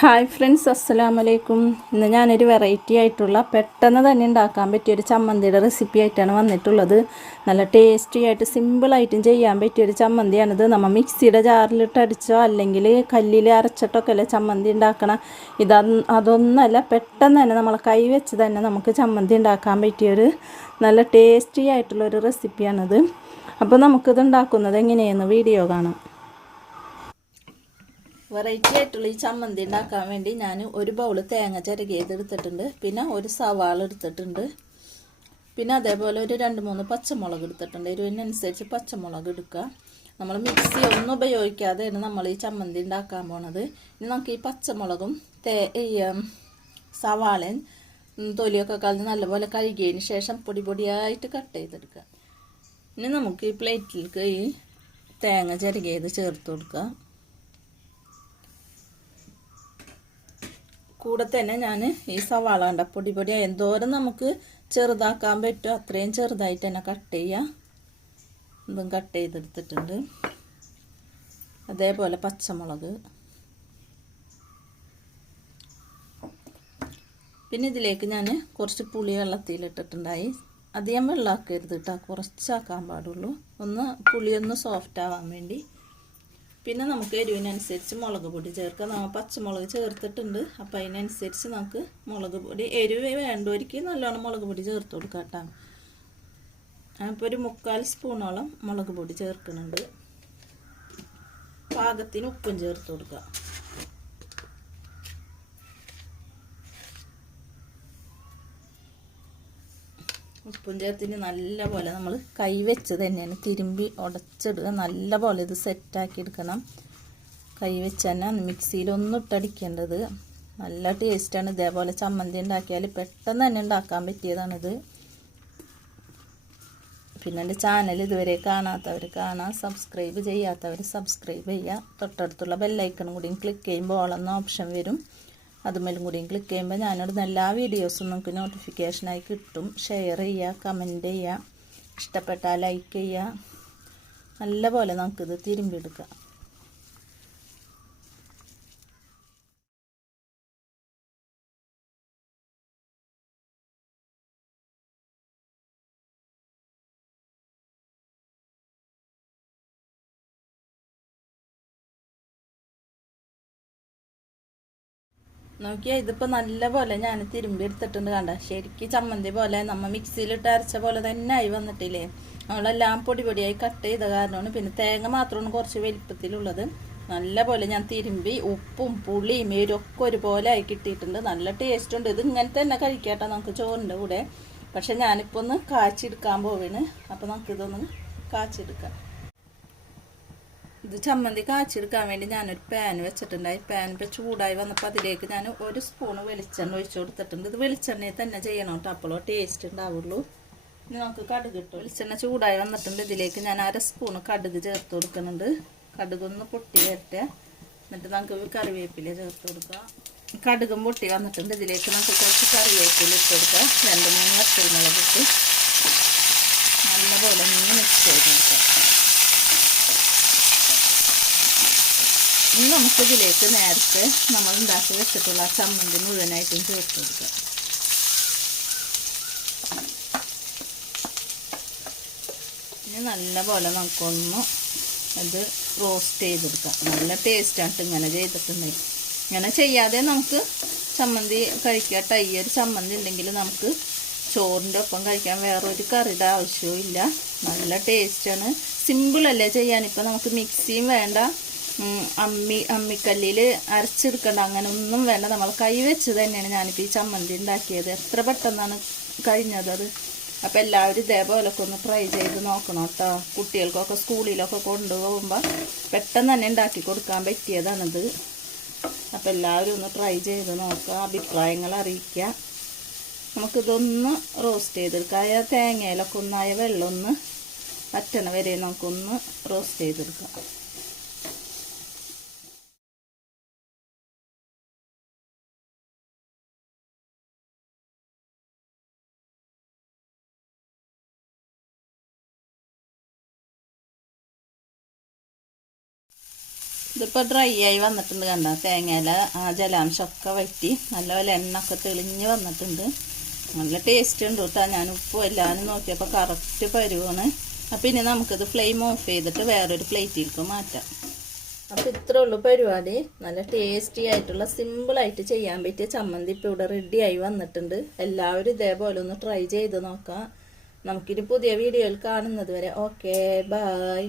Hi friends അസ്സലാമലൈക്കും. ഇന്ന് ഞാനൊരു വെറൈറ്റി ആയിട്ടുള്ള പെട്ടെന്ന് തന്നെ ഉണ്ടാക്കാൻ പറ്റിയ ഒരു ചമ്മന്തിയുടെ റെസിപ്പി ആയിട്ടാണ് വന്നിട്ടുള്ളത്. നല്ല ടേസ്റ്റി ആയിട്ട് സിമ്പിളായിട്ടും ചെയ്യാൻ പറ്റിയ ഒരു ചമ്മന്തിയാണിത്. നമ്മൾ മിക്സിയുടെ ജാറിലിട്ട് അടിച്ചോ അല്ലെങ്കിൽ കല്ലിൽ അരച്ചിട്ടൊക്കെ അല്ലേ ചമ്മന്തി ഉണ്ടാക്കണം? ഇത് അതൊന്നല്ല പെട്ടെന്ന് തന്നെ നമ്മളെ കൈ വെച്ച് തന്നെ നമുക്ക് ചമ്മന്തി ഉണ്ടാക്കാൻ പറ്റിയൊരു നല്ല ടേസ്റ്റി ആയിട്ടുള്ളൊരു റെസിപ്പിയാണിത് അപ്പോൾ നമുക്കിത് ഉണ്ടാക്കുന്നത് എങ്ങനെയെന്ന് വീഡിയോ കാണാം. വെറൈറ്റി ആയിട്ടുള്ള ഈ ചമ്മന്തി ഉണ്ടാക്കാൻ വേണ്ടി ഞാൻ ഒരു ബൗൾ തേങ്ങ ചിരകിയത് എടുത്തിട്ടുണ്ട്. പിന്നെ ഒരു സവാള എടുത്തിട്ടുണ്ട്. പിന്നെ അതേപോലെ ഒരു രണ്ട് മൂന്ന് പച്ചമുളക് എടുത്തിട്ടുണ്ട്. എരിവിനനുസരിച്ച് പച്ചമുളക് എടുക്കുക. നമ്മൾ മിക്സി ഒന്നും ഉപയോഗിക്കാതെയാണ് നമ്മൾ ഈ ചമ്മന്തി ഉണ്ടാക്കാൻ പോണത്. ഇനി നമുക്ക് ഈ പച്ചമുളകും തേ സവാളയും തൊലിയൊക്കെ കളഞ്ഞ് നല്ലപോലെ കഴുകിയതിന് ശേഷം പൊടി പൊടിയായിട്ട് കട്ട് ചെയ്തെടുക്കുക. ഇനി നമുക്ക് ഈ പ്ലേറ്റിലേക്ക് ഈ തേങ്ങ ചിരകിയത് ചേർത്ത് കൊടുക്കുക. കൂടെ തന്നെ ഞാൻ ഈ സവാള കണ്ട പൊടി പൊടി എന്തോരം നമുക്ക് ചെറുതാക്കാൻ പറ്റുമോ? അത്രയും ചെറുതായിട്ട് തന്നെ കട്ട് ചെയ്യുക ഇതും കട്ട് ചെയ്തെടുത്തിട്ടുണ്ട്. അതേപോലെ പച്ചമുളക്. പിന്നെ ഇതിലേക്ക് ഞാൻ കുറച്ച് പുളി വെള്ളത്തിലിട്ടിട്ടുണ്ടായി അധികം വെള്ളമാക്കരുത് കേട്ടോ കുറച്ചാക്കാൻ പാടുള്ളൂ. ഒന്ന് പുളിയൊന്ന് സോഫ്റ്റ് ആവാൻ വേണ്ടി. പിന്നെ നമുക്ക് എരിവിനനുസരിച്ച് മുളക് പൊടി ചേർക്കാം. നമ്മൾ പച്ചമുളക് ചേർത്തിട്ടുണ്ട്. അപ്പോൾ അതിനനുസരിച്ച് നമുക്ക് മുളക് പൊടി എരിവ് വേണ്ടവർക്ക് നല്ലോണം മുളക് പൊടി ചേർത്ത് കൊടുക്കാം കേട്ടോ. അപ്പോൾ ഒരു മുക്കാൽ സ്പൂണോളം മുളക് പൊടി ചേർക്കുന്നുണ്ട്. പാകത്തിന് ഉപ്പും ചേർത്ത് കൊടുക്കുക ഉപ്പും ചേർത്തിന് നല്ല പോലെ നമ്മൾ കൈ വെച്ച് തന്നെയാണ്. തിരുമ്പി ഉടച്ചിടുക. നല്ല പോലെ ഇത് സെറ്റാക്കി എടുക്കണം. കൈ വെച്ച് തന്നെ മിക്സിയിലൊന്നും ഇട്ടടിക്കേണ്ടത്. നല്ല ടേസ്റ്റാണ്. ഇതേപോലെ ചമ്മന്തി ഉണ്ടാക്കിയാൽ പെട്ടെന്ന് തന്നെ ഉണ്ടാക്കാൻ പറ്റിയതാണിത്. പിന്നെ എന്റെ ചാനൽ ഇതുവരെ കാണാത്തവർ കാണാം. സബ്സ്ക്രൈബ് ചെയ്യാത്തവർ സബ്സ്ക്രൈബ് ചെയ്യുക. തൊട്ടടുത്തുള്ള ബെല്ലൈക്കണും കൂടിയും ക്ലിക്ക് ചെയ്യുമ്പോൾ ഓളെന്ന ഓപ്ഷൻ വരും. അതുമേലും കൂടിയും ക്ലിക്ക് ചെയ്യുമ്പോൾ ഞാനിടുന്ന എല്ലാ വീഡിയോസും നിങ്ങൾക്ക് നോട്ടിഫിക്കേഷനായി കിട്ടും. ഷെയർ ചെയ്യുക കമന്റ് ചെയ്യുക ഇഷ്ടപ്പെട്ടാൽ ലൈക്ക് ചെയ്യുക നല്ലപോലെ നമുക്കിത് തിരുമ്പിയെടുക്കാം. നോക്കിയാൽ ഇതിപ്പോൾ നല്ല പോലെ ഞാൻ തിരുമ്പി എടുത്തിട്ടുണ്ട് കണ്ട. ശരിക്ക് ചമ്മന്തി പോലെ നമ്മ മിക്സിയിലിട്ട് അരച്ച പോലെ തന്നെ ആയി വന്നിട്ടില്ലേ? നമ്മളെല്ലാം പൊടി പൊടിയായി കട്ട് ചെയ്ത കാരണമാണ് പിന്നെ തേങ്ങ മാത്രമാണ് കുറച്ച് വലിപ്പത്തിലുള്ളത്. നല്ല പോലെ ഞാൻ തിരുമ്പി ഉപ്പും പുളിയും എരിയൊക്കെ ഒരുപോലെ ആയി കിട്ടിയിട്ടുണ്ട്. നല്ല ടേസ്റ്റ് ഉണ്ട്. ഇത് ഇങ്ങനെ തന്നെ കഴിക്കാട്ടോ നമുക്ക് ചോറിന്റെ കൂടെ. പക്ഷെ ഞാനിപ്പോൾ ഒന്ന് കാച്ചെടുക്കാൻ പോവാണ്. അപ്പോൾ നമുക്കിതൊന്ന് കാച്ചെടുക്കാം ഇത് ചമ്മന്തി കാച്ചെടുക്കാൻ വേണ്ടി ഞാനൊരു പാൻ വെച്ചിട്ടുണ്ടായി പാൻ ഇപ്പോൾ ചൂടായി വന്നപ്പോൾ അതിലേക്ക് ഞാൻ ഒരു സ്പൂണ് വെളിച്ചെണ്ണ ഒഴിച്ചു കൊടുത്തിട്ടുണ്ട്. ഇത് വെളിച്ചെണ്ണയിൽ തന്നെ ചെയ്യണം കേട്ടോ ടേസ്റ്റ് ഉണ്ടാവുള്ളൂ. ഇനി നമുക്ക് കടുക് കിട്ടും വെളിച്ചെണ്ണ ചൂടായി വന്നിട്ടുണ്ട്. ഇതിലേക്ക് ഞാൻ അര സ്പൂണ് കടുക് ചേർത്ത് കൊടുക്കുന്നുണ്ട്. കടുകൊന്ന് പൊട്ടി വരട്ടെ. എന്നിട്ട് നമുക്ക് കറിവേപ്പില ചേർത്ത് കൊടുക്കാം. കടുകും പൊട്ടി വന്നിട്ടുണ്ട്. ഇതിലേക്ക് നമുക്ക് കുറച്ച് കറിവേപ്പില ഇട്ട് കൊടുക്കാം. രണ്ട് മൂന്ന് വറ്റൽമുളക് ഇട്ട് നല്ലപോലെ മിക്സ് ചെയ്ത് കൊടുക്കാം. ഇനി നമുക്ക് ഇതിലേക്ക് നേരത്തെ നമ്മൾ ഉണ്ടാക്കി വെച്ചിട്ടുള്ള ചമ്മന്തി മുഴുവനായിട്ടും ചേർത്ത് കൊടുക്കാം. ഇനി നല്ലപോലെ നമുക്കൊന്ന് അത് റോസ്റ്റ് ചെയ്തെടുക്കാം. നല്ല ടേസ്റ്റായിട്ട് ഇങ്ങനെ ചെയ്തിട്ടുണ്ടെങ്കിൽ. ഇങ്ങനെ ചെയ്യാതെ നമുക്ക് ചമ്മന്തി കഴിക്കാം ഒരു ചമ്മന്തി ഉണ്ടെങ്കിൽ നമുക്ക് ചോറിന്റെ ഒപ്പം കഴിക്കാൻ വേറൊരു കറിയുടെ ആവശ്യവും ഇല്ല. നല്ല ടേസ്റ്റാണ് സിമ്പിളല്ലേ ചെയ്യാനിപ്പോൾ നമുക്ക് മിക്സിയും വേണ്ട. അമ്മി അമ്മിക്കല്ലിൽ അരച്ചെടുക്കണ്ട. അങ്ങനെ ഒന്നും വേണ്ട. നമ്മൾ കൈ വെച്ച് തന്നെയാണ് ഞാനിപ്പോൾ ഈ ചമ്മന്തി ഉണ്ടാക്കിയത്. എത്ര പെട്ടെന്നാണ് കഴിഞ്ഞത് അത്? അപ്പോൾ എല്ലാവരും ഇതേപോലൊക്കെ ഒന്ന് ട്രൈ ചെയ്ത് നോക്കണം കേട്ടോ. കുട്ടികൾക്കൊക്കെ സ്കൂളിലൊക്കെ കൊണ്ടുപോകുമ്പോൾ പെട്ടെന്ന് തന്നെ ഉണ്ടാക്കി കൊടുക്കാൻ പറ്റിയതാണിത്. അപ്പോൾ എല്ലാവരും ഒന്ന് ട്രൈ ചെയ്ത് നോക്കുക. അഭിപ്രായങ്ങൾ അറിയിക്കുക. നമുക്കിതൊന്ന് റോസ്റ്റ് ചെയ്തെടുക്കാം. ആ തേങ്ങയിലൊക്കെ ഒന്നായ വെള്ളം ഒന്ന് പറ്റണ വരെ നമുക്കൊന്ന് റോസ്റ്റ് ചെയ്തെടുക്കാം. ഇതിപ്പോൾ ഡ്രൈ ആയി വന്നിട്ടുണ്ട് കണ്ട? തേങ്ങയില ആ ജലാംശമൊക്കെ വറ്റി നല്ലപോലെ എണ്ണൊക്കെ തെളിഞ്ഞ് വന്നിട്ടുണ്ട്. നല്ല ടേസ്റ്റ് ഉണ്ട് കേട്ടോ. ഞാൻ ഉപ്പും എല്ലാവരും നോക്കിയപ്പോൾ കറക്റ്റ് പരുവാണ്. അപ്പോൾ ഇനി നമുക്കിത് ഫ്ലെയിം ഓഫ് ചെയ്തിട്ട് വേറൊരു പ്ലേറ്റിലേക്ക് മാറ്റാം. അപ്പോൾ ഇത്രേ ഉള്ളൂ പരിപാടി. നല്ല ടേസ്റ്റി ആയിട്ടുള്ള സിമ്പിളായിട്ട് ചെയ്യാൻ പറ്റിയ ചമ്മന്തി ഇപ്പോൾ ഇവിടെ റെഡി ആയി വന്നിട്ടുണ്ട്. എല്ലാവരും ഇതേപോലെ ഒന്ന് ട്രൈ ചെയ്ത് നോക്കാം. നമുക്കിനി പുതിയ വീഡിയോയിൽ കാണുന്നത് വരെ. Okay bye